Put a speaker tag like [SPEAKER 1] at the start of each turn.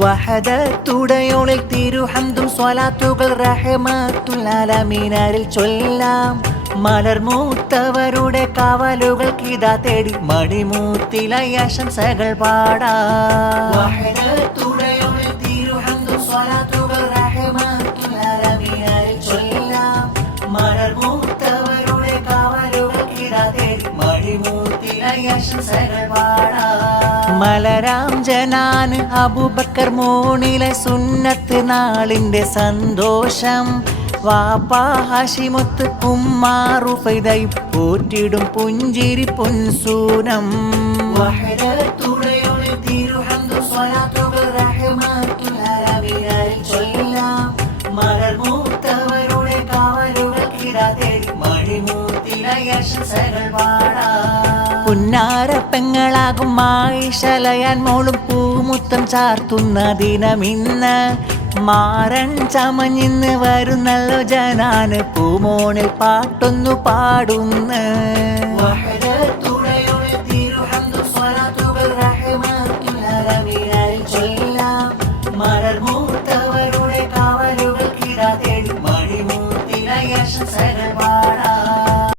[SPEAKER 1] വഹദത്തുടയോളിൽ തിരുഹന്തും സ്വലാത്തുകൾ റഹമത്തുലാലമീനരിൽ ചൊല്ലാം. മലർമൂത്തവരുടെ കാവലുകൾക്കിതാ തേടി മടിമൂത്തിലായി ആശംസകൾ പാടാം. വഹദത്തുടയോളിൽ തിരുഹന്തും ചൊല്ലാം. കാവലുകൾക്കിതാ തേടി ആശംസകൾ പാടാം. മലരാം ജനാന് അബൂബക്കർ മോണിലെ സുന്നത്ത് നാളിന്റെ സന്തോഷം. വാപ്പാ ഹാഷിമുത്ത് ഉമ്മാറുഫൈതയും പോറ്റിടും പുഞ്ചിരി പൊൻസൂനം. മണിമൂത്തിന യശസകൾ സ്വലാത്തുകൾ പാടാം പുന്നാരപ്പെങ്ങളാകും മായിശലയാൻ മോളും പൂമുത്തം ചാർത്തുന്ന ദിനമിന്ന്. മാറൻ ചമഞ്ഞിന്ന് വരുന്നല്ലോ ജനാന് പൂമോണിൽ പാട്ടൊന്നു പാടുന്ന്. മലർമൂത്തവരുടെ കാവലുകൾക്കിതാ തേടി മണിമൂത്തിലായി ആശംസകൾ